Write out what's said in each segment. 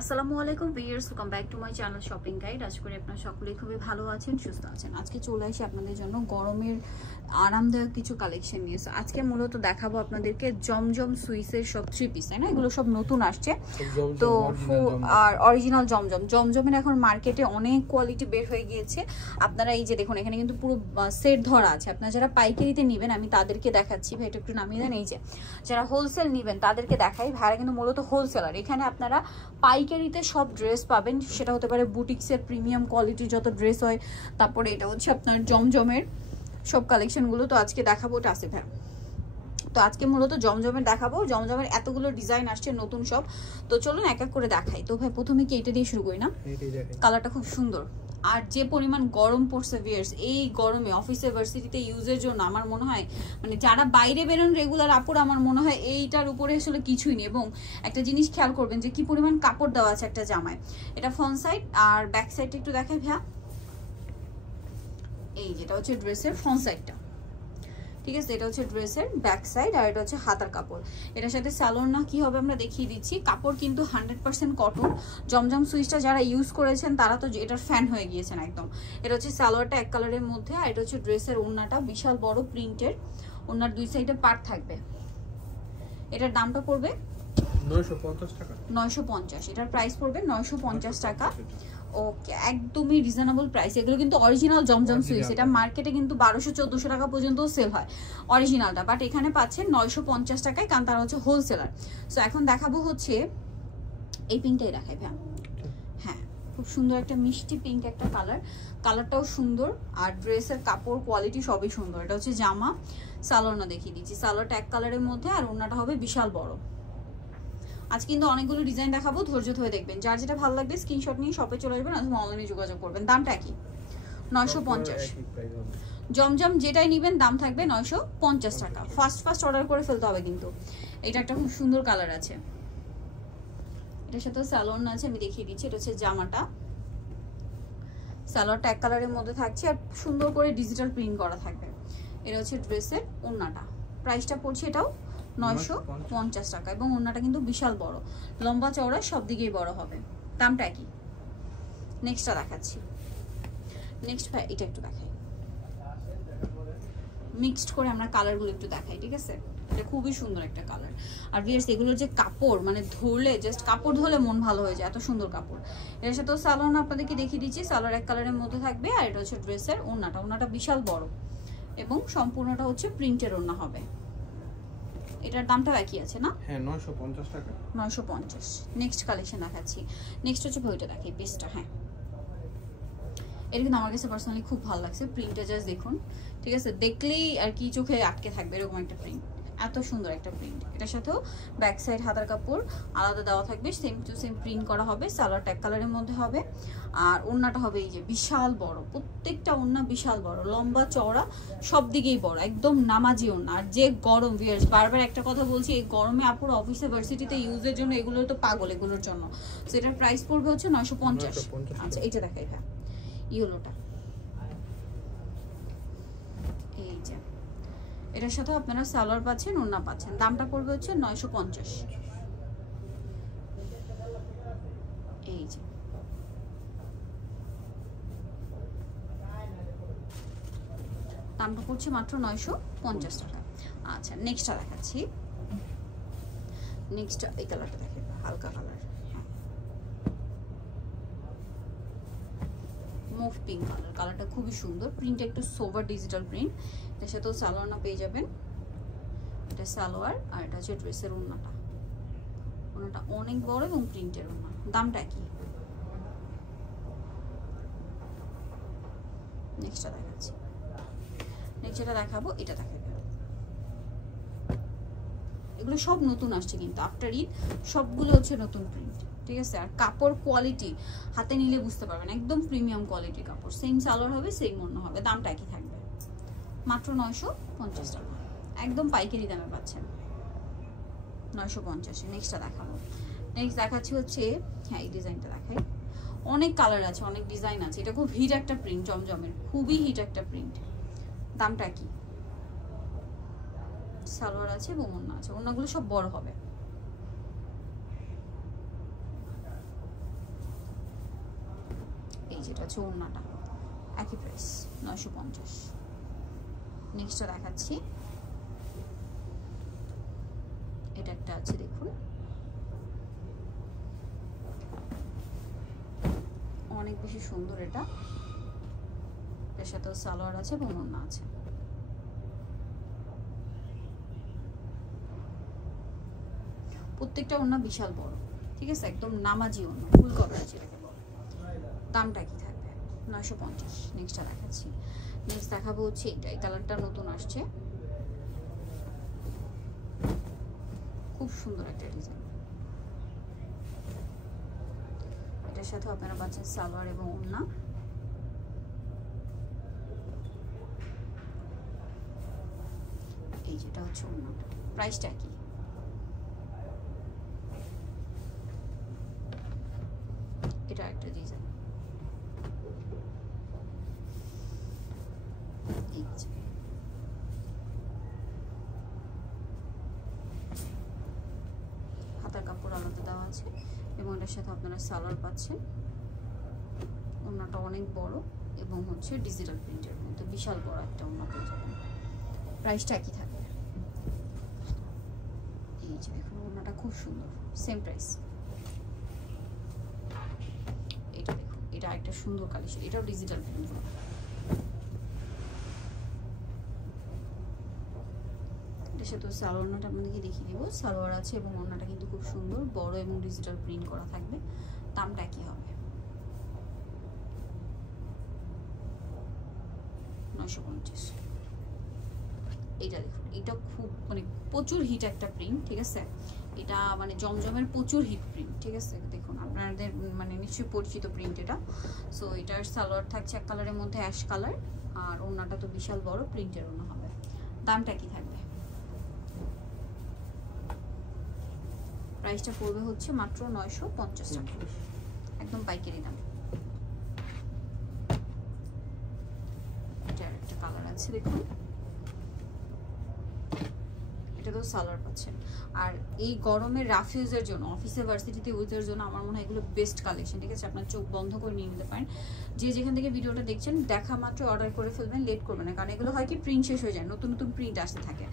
আসসালামু আলাইকুম viewers, welcome back to my channel shopping guide. আশা করি আপনারা সকলেই খুবই ভালো আছেন, সুস্থ আছেন। আজকে চলে আসি আপনাদের জন্য গরমের আরামদায়ক কিছু কালেকশন নিয়ে। আজকে মূলত দেখাবো আপনাদেরকে জমজম সুইসের সব 3 পিস, তাই না? এগুলো সব নতুন আসছে তো, আর অরিজিনাল জমজম। জমজমের এখন মার্কেটে অনেক কোয়ালিটি বের হয়ে গিয়েছে। আপনারা এই যে দেখুন, এখানে কিন্তু পুরো সেট ধরা আছে। আপনারা যারা পাইকারিতে নেবেন আমি তাদেরকে দেখাচ্ছি। ভাই এটা একটু নামিয়ে দেন। এই যে যারা হোলসেল নেবেন তাদেরকে দেখাই। ভাইরা কিন্তু মূলত হোলসেলার। এখানে আপনারা পাইকারিতে সব ড্রেস পাবেন, সেটা হতে পারে বুটিক্সের প্রিমিয়াম কোয়ালিটির যত ড্রেস হয়। তারপরে এটা হচ্ছে আপনার জমজমের সব কালেকশনগুলো। তো আজকে দেখাবো এটা আসে ভাই। তো আজকে মূলত জমজমের দেখাবো। জমজমের এতগুলো ডিজাইন আসছে নতুন সব। তো চলুন এক এক করে দেখাই। তো ভাই প্রথমে কি এটা দিয়ে শুরু করি না? কালারটা খুব সুন্দর। আর যে পরিমাণ গরম পড়ছে ভিউয়ার্স, এই গরমে অফিসে ভার্সিটিতে ইউজের জন্য আমার মনে হয় মানে যারা বাইরে বেরোন রেগুলার আপুরা, আমার মনে হয় এইটার উপরে আসলে কিছুই নেই। এবং একটা জিনিস খেয়াল করবেন যে কি পরিমাণ কাপড় দেওয়া আছে একটা জামায়। এটা ফ্রন্ট সাইড আর ব্যাক সাইডটা একটু দেখাই ভাইয়া। এই যেটা হচ্ছে ড্রেসের ফ্রন্ট সাইডটা, ঠিক আছে? এটা হচ্ছে ড্রেসের ব্যাক সাইড আর এটা হচ্ছে হাতার কাপড়। এটার সাথে স্যালোন না কি হবে আমরা দেখিয়ে দিচ্ছি। কাপড় কিন্তু 100% কটন। জমজম সুইচটা যারা ইউজ করেছেন তারা তো এটার ফ্যান হয়ে গিয়েছেন একদম। এটা হচ্ছে সালোয়ারটা এক কালারের মধ্যে, আর এটা হচ্ছে ড্রেসের ওড়নাটা বিশাল বড় প্রিন্টের। ওড়নার দুই সাইডে পার্ট থাকবে। এটার দামটা পড়বে 950 টাকা। 950। এটার প্রাইস পড়বে 950 টাকা। ওকে, একদমই রিজনেবল প্রাইস। এগুলো কিন্তু অরিজিনাল জমজম সুইচ। এটা মার্কেটে কিন্তু 1200-1400 টাকা পর্যন্ত সেল হয় অরিজিনালটা, বাট এখানে পাচ্ছেন 950 টাকায়, কারণ তারা হচ্ছে হোলসেলার। সো এখন দেখাবো হচ্ছে এই পিঙ্কটাই দেখাই ভাই। হ্যাঁ, খুব সুন্দর একটা মিষ্টি পিঙ্ক একটা কালার। কালারটাও সুন্দর আর ড্রেসের কাপড় কোয়ালিটি সবই সুন্দর। এটা হচ্ছে জামা। সালোয়ারটা দেখিয়ে দিচ্ছি। সালোয়ারটা এক কালারের মধ্যে আর ওড়নাটা হবে বিশাল বড়। আজ কিন্তু অনেকগুলো ডিজাইন দেখাবো, ধৈর্য ধরে দেখবেন। যার যেটা ভালো লাগবে স্ক্রিনশট নিয়ে শপে চলে আসবেন অথবা অনলাইনে যোগাযোগ করবেন। দামটা কি? 950। জমজম যেটাই নেবেন দাম থাকবে 950 টাকা। ফার্স্ট অর্ডার করে ফেলতে হবে কিন্তু। এটা একটা খুব সুন্দর কালার আছে, এটার সাথে স্যালোন আছে, আমি দেখিয়ে দিচ্ছি। এটা হচ্ছে জামাটা। সালোয়ারটা এক কালারের মধ্যে থাকছে আর সুন্দর করে ডিজিটাল প্রিন্ট করা থাকবে। এটা হচ্ছে ড্রেসের ওড়নাটা। প্রাইসটা পড়ছে এটাও 950 টাকা এবং ওড়নাটা কিন্তু বিশাল বড়, লম্বা চওড়া সব দিকেই বড় হবে। দামটা কি? নেক্সটটা দেখাচ্ছি। নেক্সট ভাই এটা একটু দেখাই, মিক্সড করে আমরা কালারগুলো একটু দেখাই, ঠিক আছে? এটা খুবই সুন্দর একটা কালার। আর ভিউয়ার্স এগুলোর যে কাপড়, মানে ধরলে জাস্ট কাপড় ধরলে মন ভালো হয়ে যায়, এত সুন্দর কাপড়। এর সাথে সালোয়ার আপনাদেরকে দেখিয়ে দিচ্ছি। সালোয়ার এক কালারের মধ্যে থাকবে আর এটা হচ্ছে ড্রেসের ওড়নাটা। ওড়নাটা বিশাল বড় এবং সম্পূর্ণটা হচ্ছে প্রিন্টের ওড়না হবে। এটার দামটাও একই আছে না? হ্যাঁ, 950 টাকা। 950। নেক্সট কালেকশন দেখাচ্ছি। নেক্সট হচ্ছে বইটা দেখি, পিসটা। হ্যাঁ, এটা কিন্তু আমার কাছে পার্সোনালি খুব ভালো লাগছে। প্রিন্টটা জাস্ট দেখুন, ঠিক আছে? দেখলেই আর কি চোখে আটকে থাকবে এরকম একটা প্রিন্ট, এত সুন্দর একটা প্রিন্ট। এটার সাথেও ব্যাক সাইড হাতার কাপড় আলাদা দেওয়া থাকবে, সেম টু সেম প্রিন্ট করা হবে। সালোয়ারটা এক কালারের মধ্যে হবে আর ওড়নাটা হবে এই যে বিশাল বড়। প্রত্যেকটা ওড়না বিশাল বড়, লম্বা চওড়া সব দিকেই বড়, একদম নামাজি ওড়না। আর যে গরম ভিউয়ার্স, বারবার একটা কথা বলছি, এই গরমে আপুর অফিসে ভার্সিটিতে ইউজের জন্য এগুলো তো পাগল এগুলোর জন্য। সো এটার প্রাইস পড়বে হচ্ছে 950। আচ্ছা এইটা দেখাই ভাই, ইয়েলোটা। এই যে এটার সাথে আপনারা সালোয়ার পাচ্ছেন, ওড়না পাচ্ছেন। দামটা পড়বে হচ্ছে 950। এই যে দামটা পড়ছে মাত্র 950 টাকা। আচ্ছা নেক্সটটা দেখাচ্ছি। নেক্সট এই কালারটা দেখেন, হালকা কালার। হ্যাঁ, মুভ পিঙ্ক কালার। কালারটা খুবই সুন্দর। প্রিন্ট একটু সোভার ডিজিটাল প্রিন্ট। এটার সাথেও সালোয়ার না পেয়ে যাবেন। এটা সালোয়ার আর এটা হচ্ছে ড্রেসের ওড়নাটা। ওড়নাটা অনেক বড় এবং প্রিন্টের ওড়না। দামটা কি? নেক্সটটা দেখাচ্ছি। নেক্সট যেটা দেখাবো এটা দেখাবো। এগুলো সব নতুন আসছে কিন্তু আফটার ঈদ, সবগুলো হচ্ছে নতুন প্রিন্ট, ঠিক আছে? আর কাপড় কোয়ালিটি হাতে নিলে বুঝতে পারবেন, একদম প্রিমিয়াম কোয়ালিটির কাপড়। সেম সালোয়ার হবে, সেম ওড়না হবে। দামটা একই থাকবে, মাত্র 950 টাকা। একদম পাইকারি দামে পাচ্ছেন 950। নেক্সটটা দেখাবো। নেক্সট দেখাচ্ছি হচ্ছে, হ্যাঁ এই ডিজাইনটা দেখাই। অনেক কালার আছে, অনেক ডিজাইন আছে। এটা খুব হিট একটা প্রিন্ট, জমজমের খুবই হিট একটা প্রিন্ট। দামটা কি? সালোয়ার আছে এবং ওড়না আছে। ওড়নাগুলো সব বড় হবে। যেটা হচ্ছে ওড়নাটা, একই প্রাইস 950। নেক্সটটা দেখাচ্ছি, এটা একটা আছে দেখুন, অনেক বেশি সুন্দর। এটা এর সাথে সালোয়ার আছে এবং ওড়না আছে। প্রত্যেকটা ওড়না বিশাল বড়, ঠিক আছে, একদম নামাজি ওড়না, ফুল কভারেজ এটাকে বলে। দামটা কি থাকবে? 950। নেক্সটটা দেখাচ্ছি, নেক্সট দেখাবো হচ্ছে এটা, এই কালারটা নতুন আসছে, খুব সুন্দর একটা ডিজাইন। এটার সাথে আপনারা পাচ্ছেন সালোয়ার এবং ওড়না। এই যেটা হচ্ছে ওড়নাটা, প্রাইসটা কি? এটা একটা ডিজাইন, এই যে হাতার কাপড় আলাদা দেওয়া আছে এবং এটার সাথে আপনারা সালোয়ার পাচ্ছেন। ওড়নাটা অনেক বড় এবং হচ্ছে ডিজিটাল প্রিন্টের মধ্যে বিশাল বড় একটা ওড়না পেয়ে যাবেন। প্রাইসটা কি থাকবে? এই যে দেখুন, ওড়নাটা খুব সুন্দর, সেম প্রাইস। এটা দেখুন, এটা একটা সুন্দর কালেকশন, এটাও ডিজিটাল প্রিন্ট। এটার সাথে সালোয়ারটা আপনাদেরকে দেখিয়ে দিব, সালোয়ার আছে এবং ওড়নাটা কিন্তু খুব সুন্দর বড় এবং ডিজিটাল প্রিন্ট করা থাকবে। দামটা কি হবে? 950। এটা দেখুন, এটা খুব মানে প্রচুর হিট একটা প্রিন্ট, ঠিক আছে, এটা মানে জমজমের প্রচুর হিট প্রিন্ট, ঠিক আছে। দেখুন আপনাদের মানে নিশ্চয়ই পরিচিত প্রিন্ট এটা। সো এটার সালোয়ার থাকছে এক কালারের মধ্যে অ্যাশ কালার, আর ওড়নাটা তো বিশাল বড় প্রিন্টের ওড়না হবে। দামটা কি থাকবে? প্রাইসটা পড়বে হচ্ছে মাত্র 950 টাকা, একদম পাইকারি দাম। এটার একটা কালার আছে দেখুন, এটা তো সালোয়ার পাচ্ছেন। আর এই গরমের রাফ ইউজের জন্য, অফিসে ভার্সিটিতে ইউজের জন্য আমার মনে হয় এগুলো বেস্ট কালেকশন, ঠিক আছে। আপনার চোখ বন্ধ করে নিয়ে নিতে পারেন। যে যেখান থেকে ভিডিওটা দেখছেন দেখা মাত্র অর্ডার করে ফেলবেন, লেট করবেন না, কারণ এগুলো হয় কি প্রিন্ট শেষ হয়ে যায়, নতুন নতুন প্রিন্ট আসতে থাকে।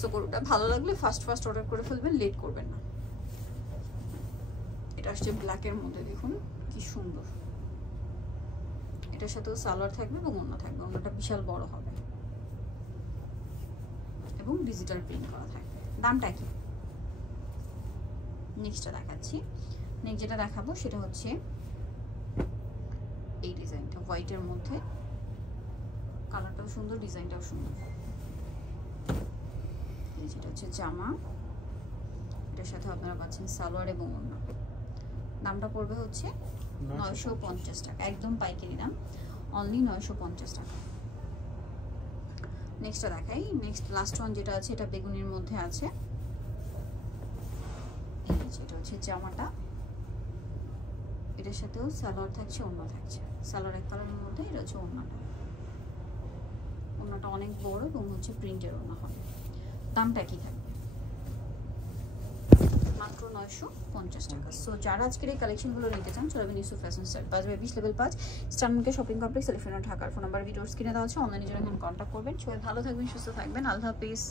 সো কোনটা ভালো লাগলে ফার্স্ট অর্ডার করে ফেলবেন, লেট করবেন না। এটা আসছে ব্ল্যাকের মধ্যে, দেখুন কি সুন্দর। এটার সাথেও সালোয়ার থাকবে এবং ওড়না থাকবে, ওড়নাটা বিশাল বড় হবে এবং ডিজিটাল প্রিন্ট করা থাকবে। দামটা কি? নেক্সটটা দেখাচ্ছি, নেক্সট যেটা দেখাবো সেটা হচ্ছে এই ডিজাইনটা, হোয়াইটের মধ্যে, কালারটাও সুন্দর, ডিজাইনটাও সুন্দর। এই যেটা হচ্ছে জামা, এটার সাথে আপনারা পাচ্ছেন সালোয়ার এবং ওড়না। দামটা পড়বে হচ্ছে 950 টাকা, একদম পাইকারি দাম, অনলি 950 টাকা। নেক্সটটা দেখাই, নেক্সট লাস্ট ওয়ান যেটা আছে, এটা বেগুনির মধ্যে আছে। এটা হচ্ছে জামাটা, এটার সাথেও সালোয়ার থাকছে, ওড়না থাকছে। সালোয়ার এক কালারের মধ্যে, এটা হচ্ছে ওড়নাটা। ওড়নাটা অনেক বড় এবং হচ্ছে প্রিন্টের ওড়না হবে। দামটা কি থাকবে? মাত্র 950 টাকা। সো যারা আজকের এই কালেকশনগুলো নিতে চান চলে যাবেন ইউসুফ ফ্যাশন স্টাইল, 5/20 লেভেল 5 স্টানমার্কেট শপিং কমপ্লেক্স, এলিফ্যান্ট রোড, ঢাকার। ফোন নাম্বার ভিডিওর স্ক্রিনে দেওয়া আছে, অনলাইনে যারা কন্ট্যাক্ট করবেন। সবাই ভালো থাকবেন, সুস্থ থাকবেন, আল্লাহ হাফেজ।